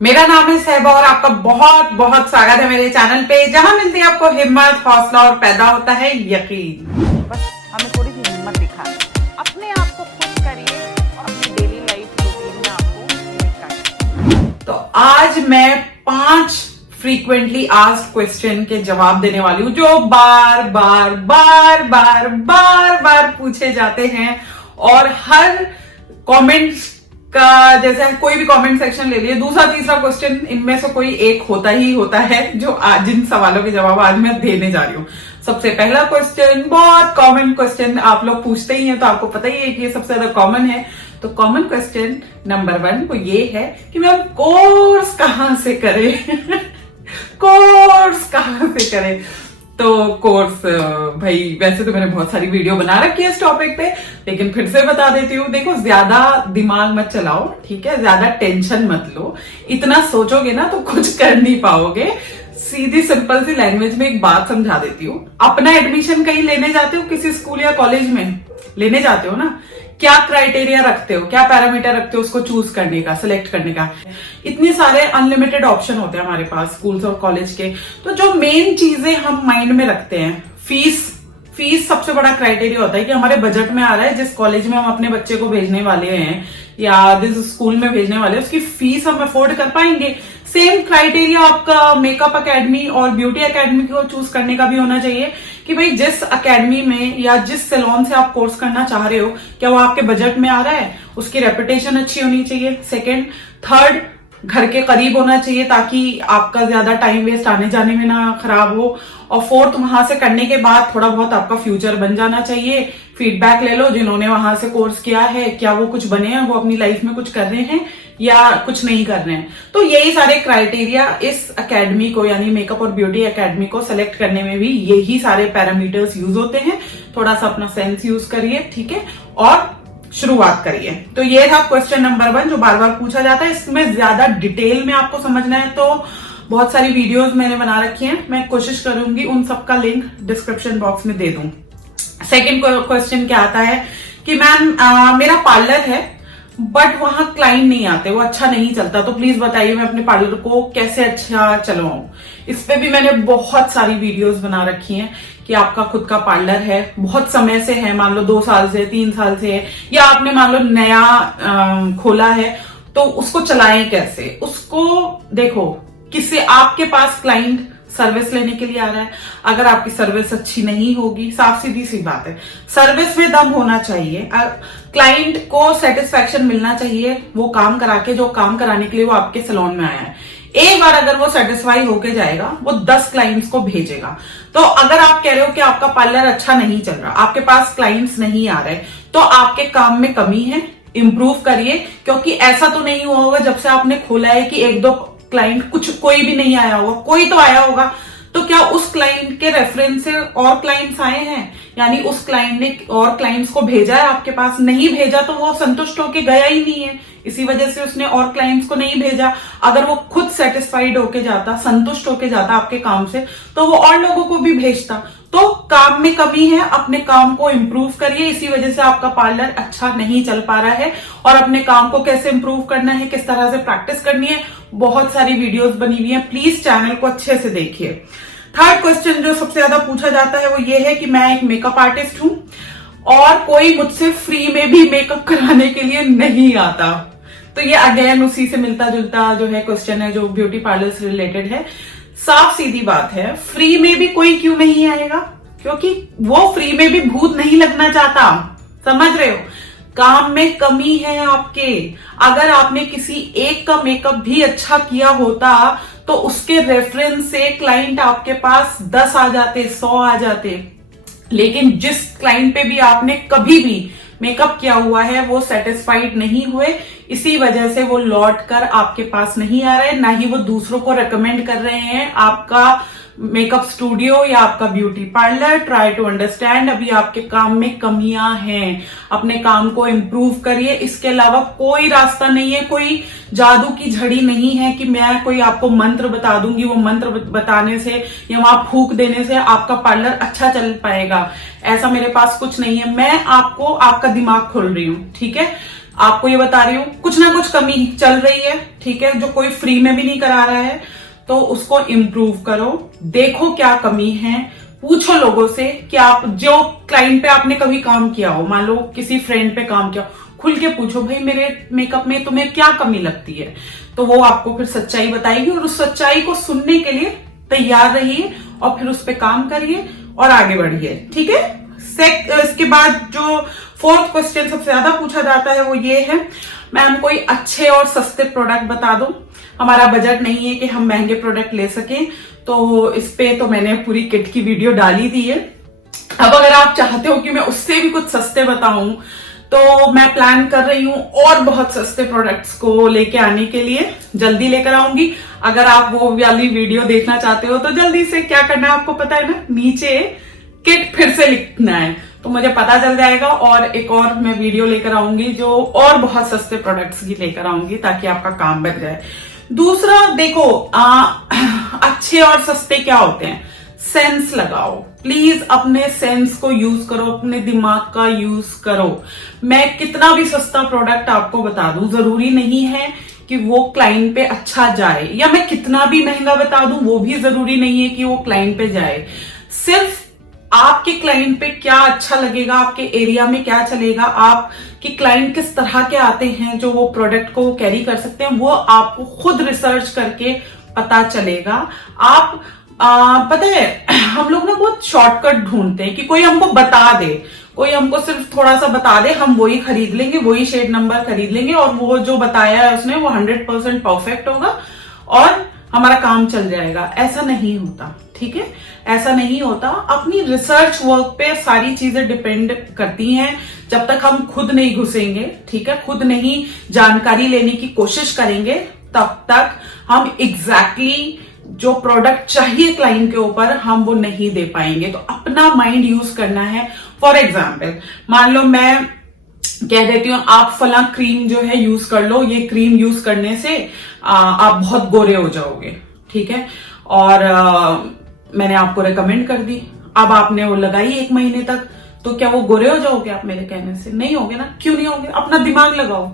मेरा नाम है सहबा और आपका बहुत बहुत स्वागत है मेरे चैनल पे, जहां मिलती है आपको हिम्मत, हौसला और पैदा होता है यकीन। बस हमें थोड़ी सी हिम्मत दिखानी, अपने आप को खुश करिए और अपनी डेली लाइफ रूटीन में आपको निकालिए। तो आज मैं 5 फ्रीक्वेंटली आस्क्ड क्वेश्चन के जवाब देने वाली हूँ जो बार बार बार बार बार बार पूछे जाते हैं। और हर कमेंट्स का, जैसे कोई भी कमेंट सेक्शन ले लिए, दूसरा तीसरा क्वेश्चन इनमें से कोई एक होता ही होता है जो आज जिन सवालों के जवाब आज मैं देने जा रही हूँ। सबसे पहला क्वेश्चन, बहुत कॉमन क्वेश्चन, आप लोग पूछते ही हैं तो आपको पता ही है कि ये सबसे ज्यादा कॉमन है। तो कॉमन क्वेश्चन नंबर 1 वो ये है कि मैम कोर्स कहाँ से करें कोर्स कहाँ से करें। तो कोर्स भाई वैसे तो मैंने बहुत सारी वीडियो बना रखी है इस टॉपिक पे, लेकिन फिर से बता देती हूँ। देखो, ज्यादा दिमाग मत चलाओ, ठीक है, ज्यादा टेंशन मत लो। इतना सोचोगे ना तो कुछ कर नहीं पाओगे। सीधी सिंपल सी लैंग्वेज में एक बात समझा देती हूँ। अपना एडमिशन कहीं लेने जाते हो, किसी स्कूल या कॉलेज में लेने जाते हो ना, क्या क्राइटेरिया रखते हो, क्या पैरामीटर रखते हो उसको चूज करने का, सिलेक्ट करने का। इतने सारे अनलिमिटेड ऑप्शन होते हैं हमारे पास स्कूल्स और कॉलेज के। तो जो मेन चीजें हम माइंड में रखते हैं, फीस सबसे बड़ा क्राइटेरिया होता है कि हमारे बजट में आ रहा है, जिस कॉलेज में हम अपने बच्चे को भेजने वाले हैं या जिस स्कूल में भेजने वाले हैं उसकी फीस हम अफोर्ड कर पाएंगे। सेम क्राइटेरिया आपका मेकअप एकेडमी और ब्यूटी एकेडमी को चूज करने का भी होना चाहिए कि भाई जिस एकेडमी में या जिस सैलून से आप कोर्स करना चाह रहे हो, क्या वो आपके बजट में आ रहा है, उसकी रेपुटेशन अच्छी होनी चाहिए। सेकंड, थर्ड, घर के करीब होना चाहिए ताकि आपका ज्यादा टाइम वेस्ट आने जाने में ना खराब हो। और फोर्थ, वहां से करने के बाद थोड़ा बहुत आपका फ्यूचर बन जाना चाहिए। फीडबैक ले लो जिन्होंने वहां से कोर्स किया है, क्या वो कुछ बने हैं, वो अपनी लाइफ में कुछ कर रहे हैं या कुछ नहीं कर रहे हैं। तो यही सारे क्राइटेरिया इस एकेडमी को, यानी मेकअप और ब्यूटी एकेडमी को सेलेक्ट करने में भी यही सारे पैरामीटर्स यूज होते हैं। थोड़ा सा अपना सेंस यूज करिए, ठीक है, और शुरुआत करिए। तो ये था क्वेश्चन नंबर 1 जो बार बार पूछा जाता है। इसमें ज्यादा डिटेल में आपको समझना है तो बहुत सारी वीडियोस मैंने बना रखी हैं, मैं कोशिश करूंगी उन सबका लिंक डिस्क्रिप्शन बॉक्स में दे दूं। सेकंड क्वेश्चन क्या आता है कि मैम मेरा पार्लर है बट वहां क्लाइंट नहीं आते, वो अच्छा नहीं चलता, तो प्लीज बताइए मैं अपने पार्लर को कैसे अच्छा चलवाऊं। इस पे भी मैंने बहुत सारी वीडियोस बना रखी हैं कि आपका खुद का पार्लर है, बहुत समय से है, मान लो 2 साल से, 3 साल से है, या आपने मान लो नया खोला है, तो उसको चलाएं कैसे। उसको देखो, किसी आपके पास क्लाइंट सर्विस लेने के लिए आ रहा है, अगर आपकी सर्विस अच्छी नहीं होगी, साफ सीधी सी बात है, सर्विस में दम होना चाहिए, क्लाइंट को सेटिस्फेक्शन मिलना चाहिए वो काम करा के, जो काम कराने के लिए वो आपके सैलून में आया है। एक बार अगर वो सेटिस्फाई होके जाएगा, वो 10 क्लाइंट्स को भेजेगा। तो अगर आप कह रहे हो कि आपका पार्लर अच्छा नहीं चल रहा, आपके पास क्लाइंट्स नहीं आ रहे, तो आपके काम में कमी है, इंप्रूव करिए। क्योंकि ऐसा तो नहीं हुआ होगा जब से आपने खोला है कि 1-2 क्लाइंट, कोई भी नहीं आया होगा, कोई तो आया होगा। तो क्या उस क्लाइंट के रेफरेंस से और क्लाइंट्स आए हैं, यानी उस क्लाइंट ने और क्लाइंट्स को भेजा है आपके पास? नहीं भेजा तो वो संतुष्ट होके गया ही नहीं है, इसी वजह से उसने और क्लाइंट्स को नहीं भेजा। अगर वो खुद सेटिस्फाइड होके जाता, संतुष्ट होके जाता आपके काम से, तो वो और लोगों को भी भेजता। तो काम में कमी है, अपने काम को इंप्रूव करिए, इसी वजह से आपका पार्लर अच्छा नहीं चल पा रहा है। और अपने काम को कैसे इंप्रूव करना है, किस तरह से प्रैक्टिस करनी है, बहुत सारी वीडियोस बनी हुई है, प्लीज चैनल को अच्छे से देखिए। थर्ड क्वेश्चन जो सबसे ज्यादा पूछा जाता है वो ये है कि मैं एक मेकअप आर्टिस्ट हूं और कोई मुझसे फ्री में भी मेकअप कराने के लिए नहीं आता। तो ये अगेन उसी से मिलता जुलता जो है क्वेश्चन है, जो ब्यूटी पार्लर से रिलेटेड है। साफ सीधी बात है, फ्री में भी कोई क्यों नहीं आएगा? क्योंकि वो फ्री में भी भूत नहीं लगना चाहता, समझ रहे हो? काम में कमी है आपके। अगर आपने किसी एक का मेकअप भी अच्छा किया होता तो उसके रेफरेंस से क्लाइंट आपके पास 10 आ जाते, 100 आ जाते। लेकिन जिस क्लाइंट पे भी आपने कभी भी मेकअप किया हुआ है वो सेटिस्फाइड नहीं हुए, इसी वजह से वो लौट कर आपके पास नहीं आ रहे, ना ही वो दूसरों को रेकमेंड कर रहे हैं आपका मेकअप स्टूडियो या आपका beauty parlour. Try to understand, अभी आपके काम में कमियां हैं, अपने काम को इम्प्रूव करिए। इसके अलावा कोई रास्ता नहीं है, कोई जादू की झड़ी नहीं है कि मैं कोई आपको मंत्र बता दूंगी, वो मंत्र बताने से या वहां फूंक देने से आपका पार्लर अच्छा चल पाएगा। ऐसा मेरे पास कुछ नहीं है, मैं आपको आपका दिमाग खोल रही हूँ, ठीक है। आपको ये बता रही हूँ, कुछ ना कुछ कमी चल रही है, ठीक है, जो कोई फ्री में भी नहीं करा रहा है, तो उसको इम्प्रूव करो। देखो क्या कमी है, पूछो लोगों से कि आप जो क्लाइंट पे आपने कभी काम किया हो, मान लो किसी फ्रेंड पे काम किया हो, खुल के पूछो भाई मेरे मेकअप में तुम्हें क्या कमी लगती है, तो वो आपको फिर सच्चाई बताएगी और उस सच्चाई को सुनने के लिए तैयार रहिए और फिर उस पर काम करिए और आगे बढ़िए, ठीक है। इसके बाद जो फोर्थ क्वेश्चन सबसे ज्यादा पूछा जाता है वो ये है, मैम कोई अच्छे और सस्ते प्रोडक्ट बता दो, हमारा बजट नहीं है कि हम महंगे प्रोडक्ट ले सकें। तो इस पे तो मैंने पूरी किट की वीडियो डाली दी है। अब अगर आप चाहते हो कि मैं उससे भी कुछ सस्ते बताऊं, तो मैं प्लान कर रही हूं और बहुत सस्ते प्रोडक्ट्स को लेके आने के लिए, जल्दी लेकर आऊंगी। अगर आप वो वाली वीडियो देखना चाहते हो तो जल्दी से क्या करना है आपको पता है ना, नीचे किट फिर से लिखना है तो मुझे पता चल जाएगा, और एक और मैं वीडियो लेकर आऊंगी जो और बहुत सस्ते प्रोडक्ट्स की लेकर आऊंगी ताकि आपका काम बच जाए। दूसरा देखो, अच्छे और सस्ते क्या होते हैं, सेंस लगाओ, प्लीज अपने सेंस को यूज करो, अपने दिमाग का यूज करो। मैं कितना भी सस्ता प्रोडक्ट आपको बता दूं, जरूरी नहीं है कि वो क्लाइंट पे अच्छा जाए, या मैं कितना भी महंगा बता दूं वो भी जरूरी नहीं है कि वो क्लाइंट पे जाए। सिर्फ आपके क्लाइंट पे क्या अच्छा लगेगा, आपके एरिया में क्या चलेगा, आपके क्लाइंट किस तरह के आते हैं जो वो प्रोडक्ट को कैरी कर सकते हैं, वो आपको खुद रिसर्च करके पता चलेगा। आप पता है हम लोग ना बहुत शॉर्टकट ढूंढते हैं कि कोई हमको बता दे, कोई हमको सिर्फ थोड़ा सा बता दे, हम वही खरीद लेंगे, वही शेड नंबर खरीद लेंगे और वो जो बताया है उसने वो 100% परफेक्ट होगा और हमारा काम चल जाएगा। ऐसा नहीं होता, ठीक है, ऐसा नहीं होता। अपनी रिसर्च वर्क पे सारी चीजें डिपेंड करती हैं। जब तक हम खुद नहीं घुसेंगे, ठीक है, खुद नहीं जानकारी लेने की कोशिश करेंगे, तब तक हम एग्जैक्टली जो प्रोडक्ट चाहिए क्लाइंट के ऊपर हम वो नहीं दे पाएंगे। तो अपना माइंड यूज करना है। फॉर एग्जाम्पल मान लो मैं कह देती हूँ आप फला क्रीम जो है यूज कर लो, ये क्रीम यूज करने से आप बहुत गोरे हो जाओगे, ठीक है, और मैंने आपको रेकमेंड कर दी, अब आपने वो लगाई 1 महीने तक, तो क्या वो गोरे हो जाओगे आप मेरे कहने से? नहीं होगे ना। क्यों नहीं होगे? अपना दिमाग लगाओ,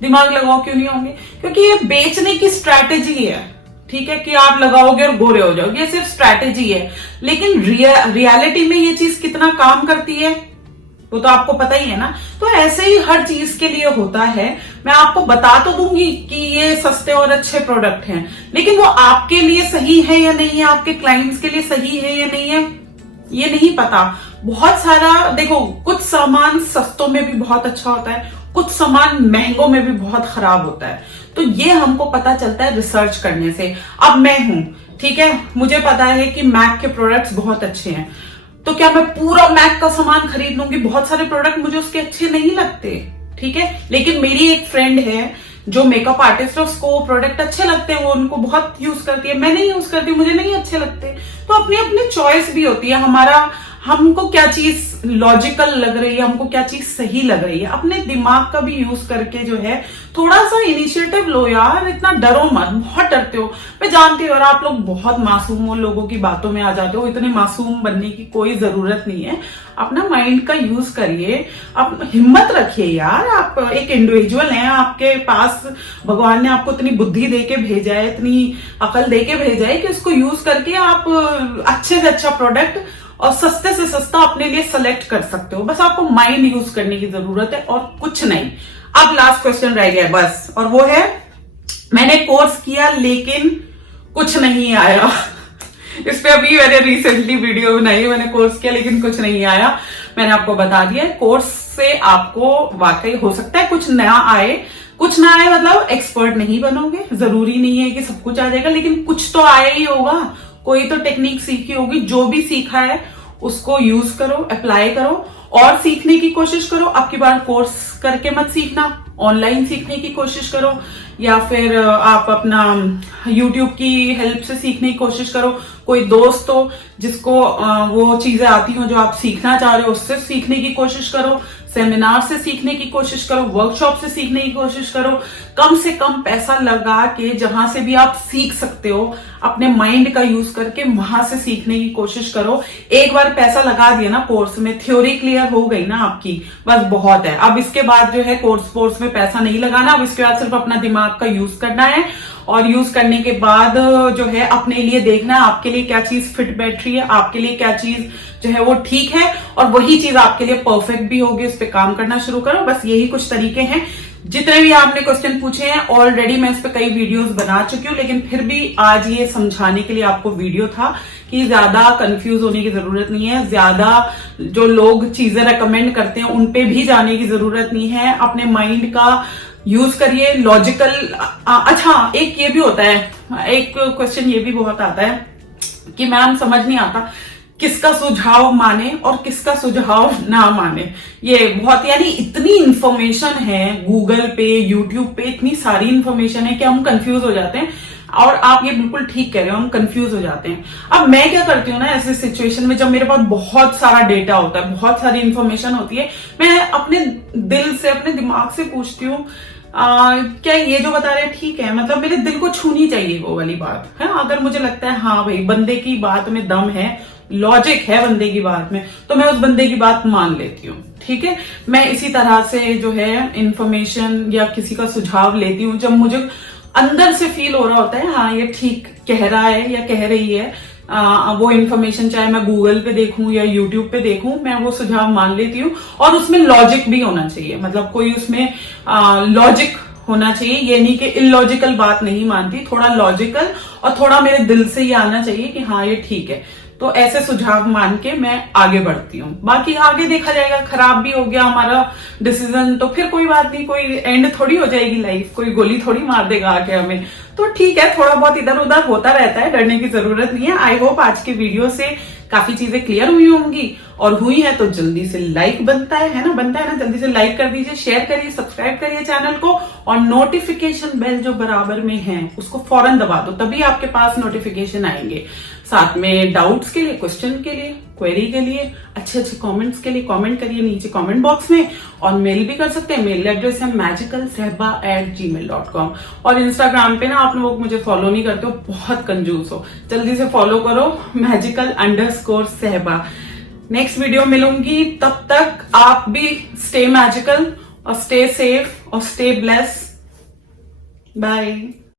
दिमाग लगाओ, क्यों नहीं होंगे? क्योंकि ये बेचने की स्ट्रैटेजी है, ठीक है, कि आप लगाओगे और गोरे हो जाओगे, ये सिर्फ स्ट्रैटेजी है। लेकिन रियलिटी में ये चीज कितना काम करती है वो तो आपको पता ही है ना। तो ऐसे ही हर चीज के लिए होता है। मैं आपको बता तो दूंगी कि ये सस्ते और अच्छे प्रोडक्ट हैं, लेकिन वो आपके लिए सही है या नहीं है, आपके क्लाइंट्स के लिए सही है या नहीं है, ये नहीं पता। बहुत सारा देखो, कुछ सामान सस्तों में भी बहुत अच्छा होता है, कुछ सामान महंगों में भी बहुत खराब होता है। तो ये हमको पता चलता है रिसर्च करने से। अब मैं हूं, ठीक है, मुझे पता है कि मैक के प्रोडक्ट्स बहुत अच्छे हैं, तो क्या मैं पूरा मैक का सामान खरीद लूंगी? बहुत सारे प्रोडक्ट मुझे उसके अच्छे नहीं लगते, ठीक है, लेकिन मेरी एक फ्रेंड है जो मेकअप आर्टिस्ट है, उसको वो प्रोडक्ट अच्छे लगते हैं, वो उनको बहुत यूज करती है, मैं नहीं यूज करती, मुझे नहीं अच्छे लगते। तो अपनी अपनी चॉइस भी होती है। हमको क्या चीज लॉजिकल लग रही है, हमको क्या चीज सही लग रही है, अपने दिमाग का भी यूज करके जो है थोड़ा सा इनिशिएटिव लो यार, इतना डरो मत। बहुत डरते हो, मैं जानती हूँ, और आप लोग बहुत मासूम हो, लोगों की बातों में आ जाते हो। इतने मासूम बनने की कोई जरूरत नहीं है। अपना माइंड का यूज करिए, आप हिम्मत रखिए यार। आप एक इंडिविजुअल हैं, आपके पास भगवान ने आपको इतनी बुद्धि देके भेजा है, इतनी अकल देके भेजा है कि उसको यूज करके आप अच्छे से अच्छा प्रोडक्ट और सस्ते से सस्ता अपने लिए सेलेक्ट कर सकते हो। बस आपको माइंड यूज करने की जरूरत है और कुछ नहीं। अब लास्ट क्वेश्चन रह गया बस, और वो है मैंने कोर्स किया लेकिन कुछ नहीं आया। इस पे अभी मैंने रिसेंटली वीडियो बनाई है, मैंने कोर्स किया लेकिन कुछ नहीं आया। मैंने आपको बता दिया, कोर्स से आपको वाकई हो सकता है कुछ नया आए, कुछ ना आए मतलब एक्सपर्ट नहीं बनोगे, जरूरी नहीं है कि सब कुछ आ जाएगा, लेकिन कुछ तो आया ही होगा, कोई तो टेक्निक सीखी होगी। जो भी सीखा है उसको यूज करो, अप्लाई करो और सीखने की कोशिश करो। अब की बार कोर्स करके मत सीखना, ऑनलाइन सीखने की कोशिश करो, या फिर आप अपना YouTube की हेल्प से सीखने की कोशिश करो। कोई दोस्त हो जिसको वो चीजें आती हो जो आप सीखना चाह रहे हो, उससे सीखने की कोशिश करो। सेमिनार से सीखने की कोशिश करो, वर्कशॉप से सीखने की कोशिश करो, कम से कम पैसा लगा के जहां से भी आप सीख सकते हो अपने माइंड का यूज करके वहां से सीखने की कोशिश करो। एक बार पैसा लगा दिया ना कोर्स में, थ्योरी क्लियर हो गई ना आपकी, बस बहुत है। अब इसके बाद जो है कोर्स में पैसा नहीं लगाना, अब इसके बाद सिर्फ अपना दिमाग का यूज करना है, और यूज करने के बाद जो है अपने लिए देखना है आपके लिए क्या चीज फिट बैठ रही है, आपके लिए क्या चीज जो है वो ठीक है, और वही चीज आपके लिए परफेक्ट भी होगी, उस पर काम करना शुरू करो। बस यही कुछ तरीके हैं। जितने भी आपने क्वेश्चन पूछे हैं ऑलरेडी मैं इस पे कई वीडियोस बना चुकी हूँ, लेकिन फिर भी आज ये समझाने के लिए आपको वीडियो था कि ज्यादा कंफ्यूज होने की जरूरत नहीं है, ज्यादा जो लोग चीजें रेकमेंड करते हैं उन पे भी जाने की जरूरत नहीं है। अपने माइंड का यूज करिए, लॉजिकल। अच्छा, एक ये भी होता है, एक क्वेश्चन ये भी बहुत आता है कि मैम समझ नहीं आता किसका सुझाव माने और किसका सुझाव ना माने। ये बहुत, यानी इतनी इंफॉर्मेशन है गूगल पे, यूट्यूब पे, इतनी सारी इंफॉर्मेशन है कि हम कंफ्यूज हो जाते हैं। और आप ये बिल्कुल ठीक कह रहे हो, हम कंफ्यूज हो जाते हैं। अब मैं क्या करती हूँ ना ऐसे सिचुएशन में, जब मेरे पास बहुत सारा डेटा होता है, बहुत सारी इंफॉर्मेशन होती है, मैं अपने दिल से, अपने दिमाग से पूछती हूँ क्या ये जो बता रहे हैं ठीक है, मतलब मेरे दिल को छूनी चाहिए वो वाली बात है। अगर मुझे लगता है हाँ भाई बंदे की बात में दम है, लॉजिक है बंदे की बात में, तो मैं उस बंदे की बात मान लेती हूँ। ठीक है, मैं इसी तरह से जो है इंफॉर्मेशन या किसी का सुझाव लेती हूँ जब मुझे अंदर से फील हो रहा होता है हाँ ये ठीक कह रहा है या कह रही है। वो इन्फॉर्मेशन चाहे मैं गूगल पे देखूं या यूट्यूब पे देखूं, मैं वो सुझाव मान लेती हूँ। और उसमें लॉजिक भी होना चाहिए, मतलब कोई उसमें लॉजिक होना चाहिए। ये नहीं कि इलॉजिकल बात नहीं मानती, थोड़ा लॉजिकल और थोड़ा मेरे दिल से ये आना चाहिए कि हाँ ये ठीक है। तो ऐसे सुझाव मान के मैं आगे बढ़ती हूँ। बाकी आगे देखा जाएगा, खराब भी हो गया हमारा डिसीजन तो फिर कोई बात नहीं, कोई एंड थोड़ी हो जाएगी लाइफ, कोई गोली थोड़ी मार देगा आके हमें। तो ठीक है, थोड़ा बहुत इधर उधर होता रहता है, डरने की जरूरत नहीं है। आई होप आज के वीडियो से काफी चीजें क्लियर हुई होंगी, और हुई है तो जल्दी से लाइक बनता है ना, बनता है ना, जल्दी से लाइक कर दीजिए, शेयर करिए, सब्सक्राइब करिए चैनल को, और नोटिफिकेशन बेल जो बराबर में है उसको फौरन दबा दो, तभी आपके पास नोटिफिकेशन आएंगे। साथ में डाउट्स के लिए, क्वेश्चन के लिए, क्वेरी के लिए, अच्छे अच्छे कमेंट्स के लिए कमेंट करिए नीचे कमेंट बॉक्स में, और मेल भी कर सकते हैं। मेल एड्रेस है magicalsehba@gmail.com। और इंस्टाग्राम पे ना आप लोग मुझे फॉलो नहीं करते हो, बहुत कंजूस हो, जल्दी से फॉलो करो magical_sehba। नेक्स्ट वीडियो मिलूंगी, तब तक आप भी स्टे मैजिकल और स्टे सेफ और स्टे ब्लेस। बाय।